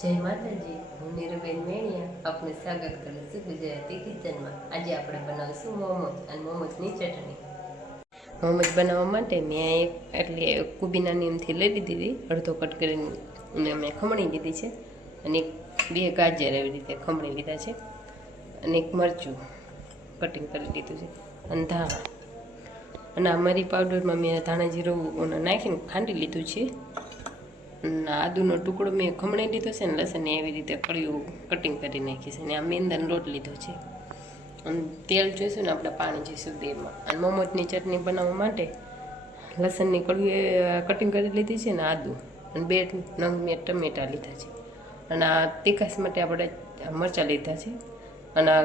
જય માતાજી, હું નીરુબેન મેણિયા, આપનું સ્વાગત કરું છું ગુજરાતી કિચનમાં. આજે આપણે બનાવીશું મોમોજ અને મોમોજની ચટણી. મોમોજ બનાવવા માટે મેં એક, એટલે કુબીના નિયમથી લઈ લીધી હતી, અડધો કટ કરીને મેં ખમણી લીધી છે અને બે ગાજર એવી રીતે ખમણી લીધા છે અને એક મરચું કટિંગ કરી લીધું છે અને ધાણા. અને આ મરી પાવડરમાં મેં ધાણા જીરું નાખીને ખાંડી લીધું છે. આદુનો ટુકડો મેં ખમણી લીધો છે ને લસણ એવી રીતે કળિયું કટિંગ કરી નાખી છે અને આ મેંદાનો લોટ લીધો છે. અને તેલ જોઈશું ને, આપણે પાણી જોઈશું તેમાં અને મોમોજની ચટણી બનાવવા માટે લસણની કળિયું કટિંગ કરી લીધી છે ને, આદુ. અને બે નંગ મેં ટમેટાં લીધા છે. અને આ તીખાશ માટે આપણે મરચાં લીધા છે. અને આ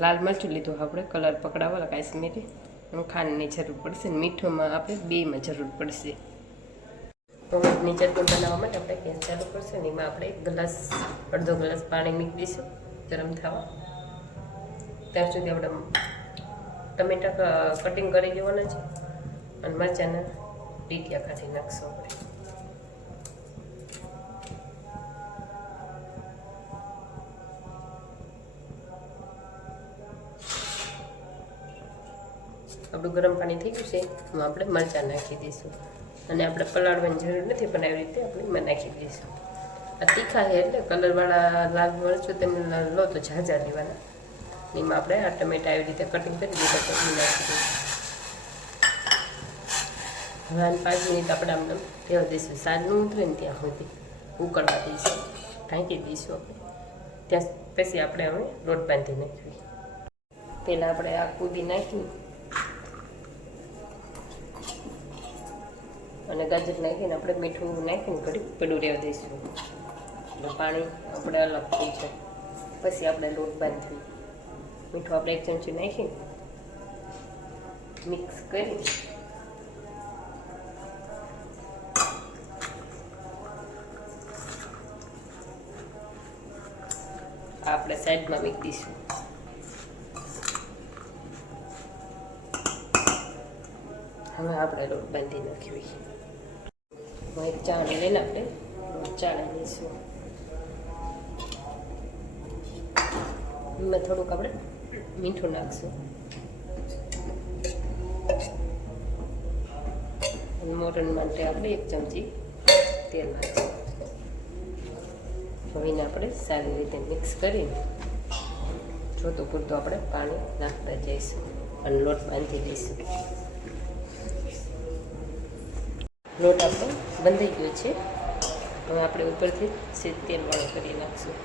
લાલ મરચું લીધું આપણે, કલર પકડાવવા કાશ્મીરી. ખાંડની જરૂર પડશે ને, મીઠુંમાં આપણે બેમાં જરૂર પડશે. ટોમેટની ચટણી બનાવવા માટે આપણે ગેસ ચાલુ કરશું ને એમાં આપણે ગ્લાસ, અડધો ગ્લાસ પાણી મૂકી ગરમ થવા. ત્યાં સુધી આપણે ટમેટા કટિંગ કરી લેવાના છે અને મરચાંના ટીટિયા કાઢી નાખશું આપણે. આપણું ગરમ પાણી થઈ ગયું છે, એમાં આપણે મરચાં નાખી દઈશું. અને આપણે પલાળવાની જરૂર નથી, પણ આવી રીતે આપણે એમાં નાખી દઈશું. આ તીખા છે એટલે કલરવાળા લાલ મરચું તમે લો તો ઝાઝા લેવાના એમાં આપણે આ ટમેટા આવી રીતે કટિંગ કરી દીધા પછી નાખી દઈશું. હવે પાંચ મિનિટ આપણે આમને રહેવા દઈશું. સાંજનું ઉતરે ને ત્યાં સુધી ઉકળવા દઈશું. ઢાંકી દઈશું આપણે. ત્યાં પછી આપણે હવે લોટ બાંધી નાખીએ. પહેલાં આપણે આ કૂદી નાખી અને ગાજર નાખીને આપણે મીઠું નાખીને ઘડી પડું રહેવા દઈશું. એટલે પાણી આપણે અલગ થઈ છે પછી આપણે લોટ બાંધવી. મીઠું આપણે એક ચમચી નાખીને મિક્સ કરી. આપણે સાઈડમાં મૂકી દઈશું. હવે આપણે લોટ બાંધી નાખ્યો એક ચાણી લઈને આપણે ચાળી લઈશું એમાં થોડુંક આપણે મીઠું નાખશું. મોટન માટે આપણે એક ચમચી તેલ નાખશું. હવે આપણે સારી રીતે મિક્સ કરીને જોતું પૂરતું આપણે પાણી નાખતા જઈશું અને લોટ બાંધી દઈશું લોટ આપણો બંધાઈ ગયો છે. હવે આપણે ઉપરથી સીધ તેલવાળો કરી નાખશું.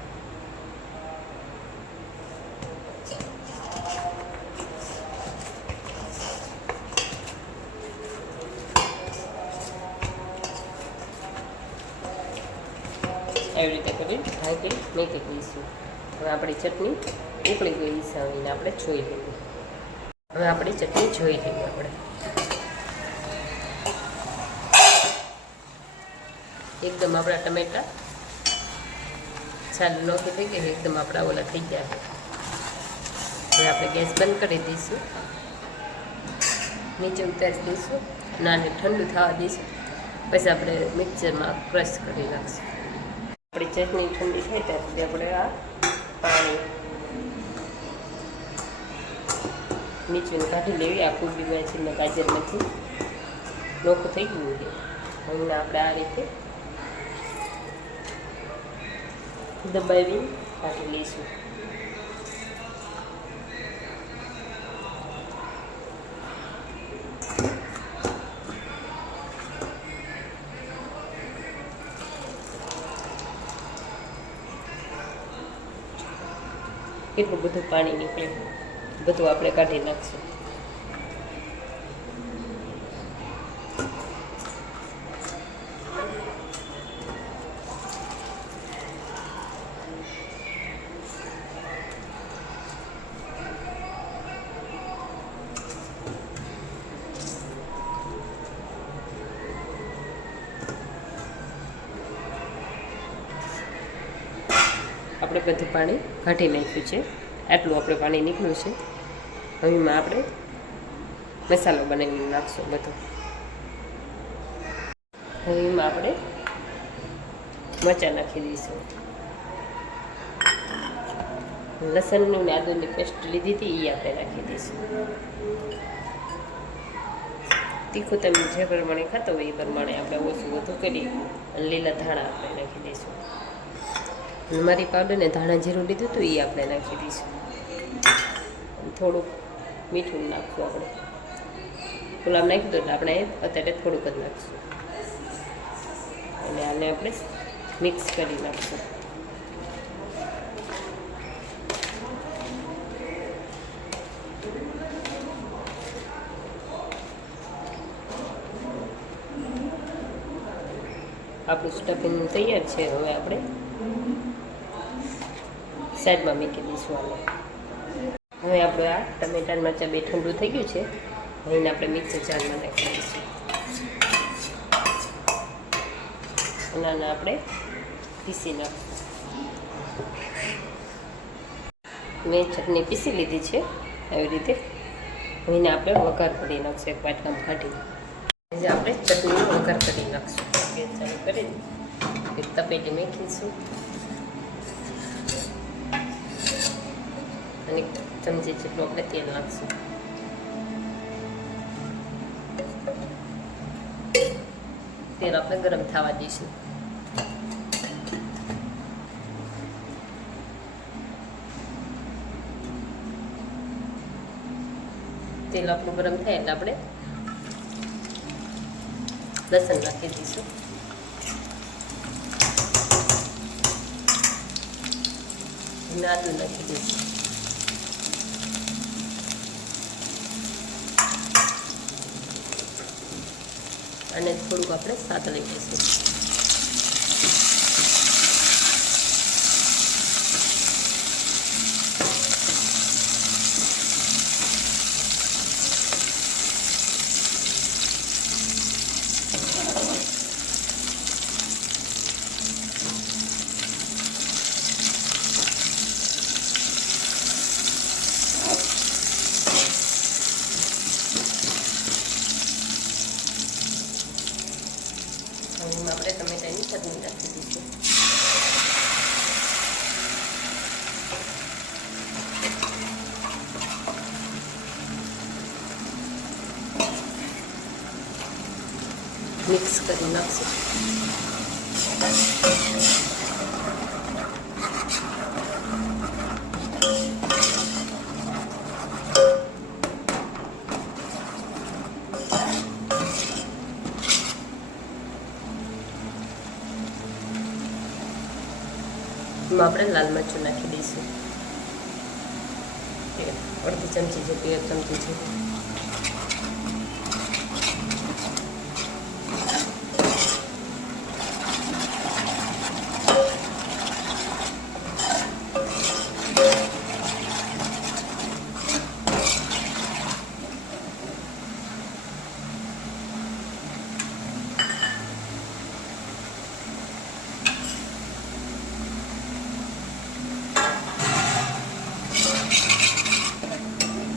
આવી રીતે કરી ઢાંકી મૂકી દઈશું હવે આપણી ચટણી ઉકળી ગઈ સાવીને આપણે જોઈ લઈએ. હવે આપણી ચટણી જોઈ લઈએ આપણે. એકદમ આપણા ટમેટા. છાલ નોખી થઈ ગઈ, એકદમ આપણા ઓલા થઈ ગયા હવે આપણે ગેસ બંધ કરી દઈશું. નીચે ઉતારી દઈશું. નાને ઠંડુ થવા દઈશું. પછી આપણે મિક્સરમાં ક્રશ કરી નાખીશું. આપણી ચટણી ઠંડી થાય ત્યાં સુધી આપણે આ પાણી નીચે કાઢી લેવી. આ કુબીમાંથી ગાજર ગાજરમાંથી નોખું થઈ ગયું છે. હમણાં આપણે આ રીતે દબાવી કાઢી લઈશું કેટલું બધું પાણી નીકળે. બધું આપણે કાઢી નાખશું. આપણે બધું પાણી કાઢી નાખ્યું છે. આટલું આપણે પાણી નીકળ્યું છે. હવે એમાં આપણે મસાલો બનાવીને નાખશું બધો. હવે એમાં આપણે મરચાં નાખી દઈશું. લસણનું આદુની પેસ્ટ લીધી હતી એ આપણે નાખી દઈશું. તીખું તમે જે પ્રમાણે ખાતો હોય એ પ્રમાણે આપણે ઓછું વધુ કરી અને લીલા ધાણા આપણે નાખી દઈશું. મારી પાવડર ને ધાણા જીરું લીધું હતું એ આપણે નાખી દઈશું. થોડુંક મીઠું નાખવું આપણે. ગુલાબ નાખી દો એટલે આપણે અત્યારે થોડુંક જ નાખીશું. અને આને આપણે મિક્સ કરી નાખશું. આપણું સ્ટફિંગ તૈયાર છે, હવે આપણે સાઈડમાં મૂકી દઈશું આને. હવે આપણે આ ટમેટા મરચાં બે ઠંડુ થઈ ગયું છે. એને આપણે મિક્સર જારમાં નાખી દઈશું. અને આપણે પીસી નાખીશું. મેં ચટણી પીસી લીધી છે આવી રીતે. એને આપણે વઘાર કરી નાખશું, એક વાટકામ કાઢી. આપણે ચટણી વઘાર કરી નાખશું. ચાલુ કરી તપેટી મેકીશું અને ચમચી જેટલું આપણે તેલ નાખશું તેલ આપણે ગરમ થવા દઈશું તેલ આપણું ગરમ થાય એટલે આપણે લસણ નાખી દઈશું અને નાખી દઈશું અને થોડુંક આપણે સાત લઈ દઈશું અને આપણે ટમેટાની ચટણી નાખી દઈશું મિક્સ કરી નાખશું એમાં આપણે લાલ મરચું નાખી દઈશું. અડધી ચમચી જેટલી એક ચમચી જેટલી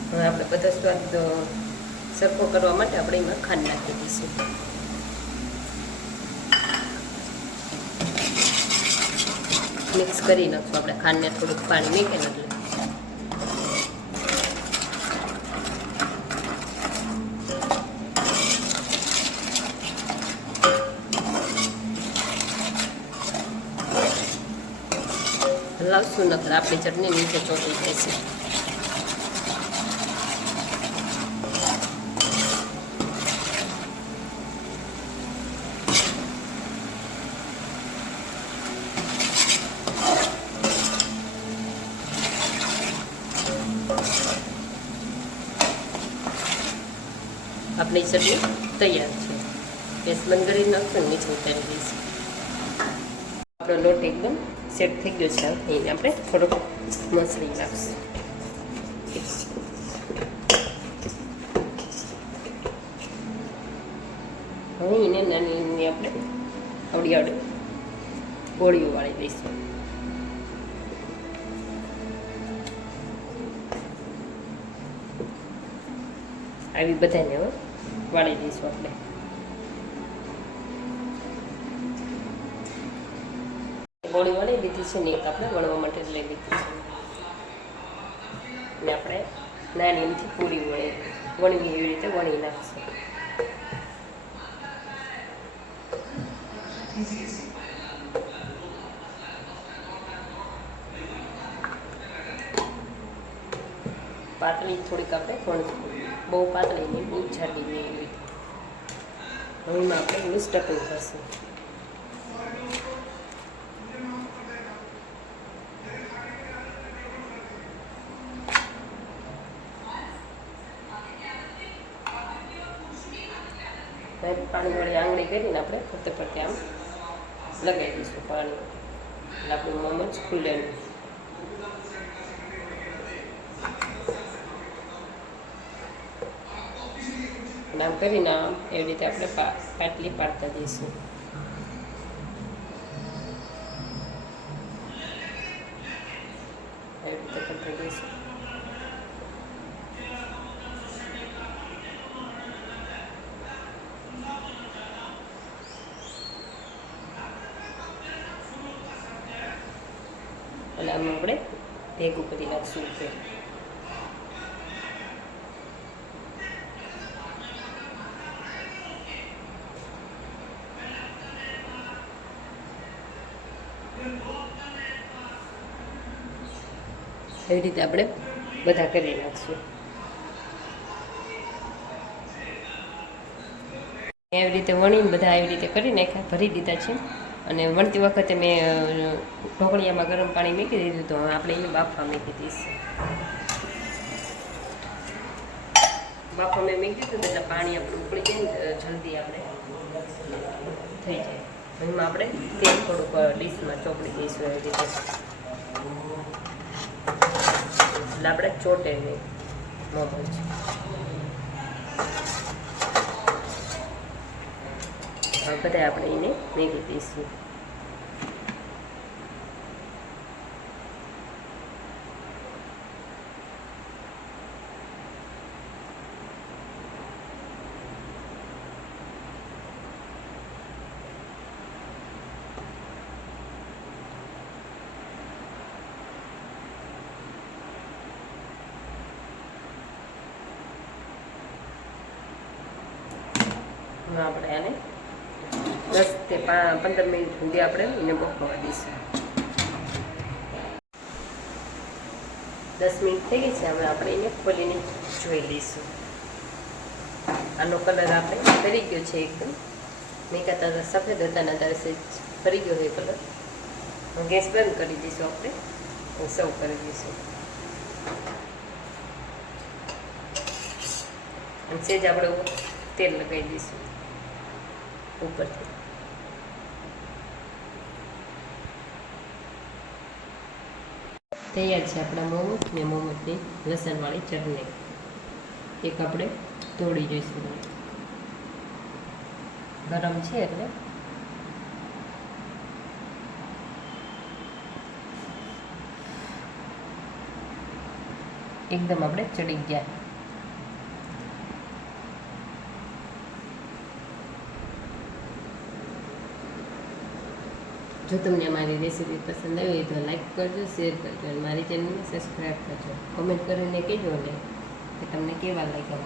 હવે આપણે બધો સ્વાદ અ, કરવા માટે આપણે એમાં ખાંડ નાખી દઈશું. મિક્સ કરી નાખશું આપણે ખાંડને થોડુંક પાણી મૂકે ને એટલે નકર આપણી ચટણી નીચે ચોટી જાય છે આપણી તૈયાર છે. ગેસ બંધ કરી નાખશું નીચે ઉતારી દઈશું. આપણો લોટ એકદમ સેટ થઈ ગયો છે. એને આપણે થોડોક મસળી નાખશું. હવે એને નાની નાની આપણે આવડી આવડી ગોળીઓ વાળી દઈશું. આવી બધાને હવે વાળી દઈશું આપણે. ગોળી વાળી લીધી છે ને એક આપણે વણવા માટે લઈ લીધી છે. ને આપણે નાની પૂરી વણી વણવી એવી રીતે વણી નાખશું. પાતળી થોડીક આપણે વણશું. બહુ પાતળી નહીં બહુ જાડી નહીં એવી હવે આપણે એનું સ્ટફિંગ કરશું. પાણી વળી આંગળી કરીને આપણે ફરતે ફરતે આમ લગાવી દઈશું પાણી. એટલે આપણું મોમ જ ખુલે નહીં. અને આમ કરીને આમ એવી રીતે આપણે પાટલી પાડતા જઈશું. એવી રીતે કરતા જઈશું. અને આમાં આપણે ભેગું કરી નાખશું એવી રીતે આપણે બધા કરી નાખશું એવી રીતે વણીને બધા એવી રીતે કરી નાખ્યા, ભરી દીધા છે. અને વણતી વખતે મેં ઢોકળિયામાં ગરમ પાણી મૂકી દીધું તો આપણે એને બાફવા મૂકી દઈશું. બાફવા મેં મૂકી દીધું એટલે પાણી આપણું ઉકળી જાય જલ્દી આપણે થઈ જાય. એમાં આપણે તેલ થોડુંક ડીશમાં ચોપડી દઈશું એવી રીતે. એટલે આપણે ચોટે નહીં મોમોજ હવે આપણે એને મેગી દઈશું હવે આપણે આને દસ કે પંદર મિનિટ સુધી આપણે એને બફાવા દઈશું. દસ મિનિટ થઈ ગઈ છે, હવે આપણે એને ખોલીને જોઈ લઈશું. આનો કલર આપણે ફરી ગયો છે એકદમ. નહીં કહેતા હતા સફેદ હતા ને અત્યારે સેજ ફરી ગયો છે કલર. ગેસ બંધ કરી દઈશું આપણે સર્વ કરી દઈશું. અને સેજ આપણે તેલ લગાવી દઈશું. ઉપરથી. તૈયાર છે આપણા મોમોસ ને મોમોસની લસણવાળી ચટણી. એક આપણે તોડી જોઈશું ગરમ છે એટલે. એકદમ આપણે ચડી ગયા. જો તમને અમારી રેસીપી પસંદ આવી હોય તો લાઈક કરજો શેર કરજો અને મારી ચેનલને સબસ્ક્રાઈબ કરજો. કોમેન્ટ કરીને કહેજો ને કે તમને કેવા લાગ્યા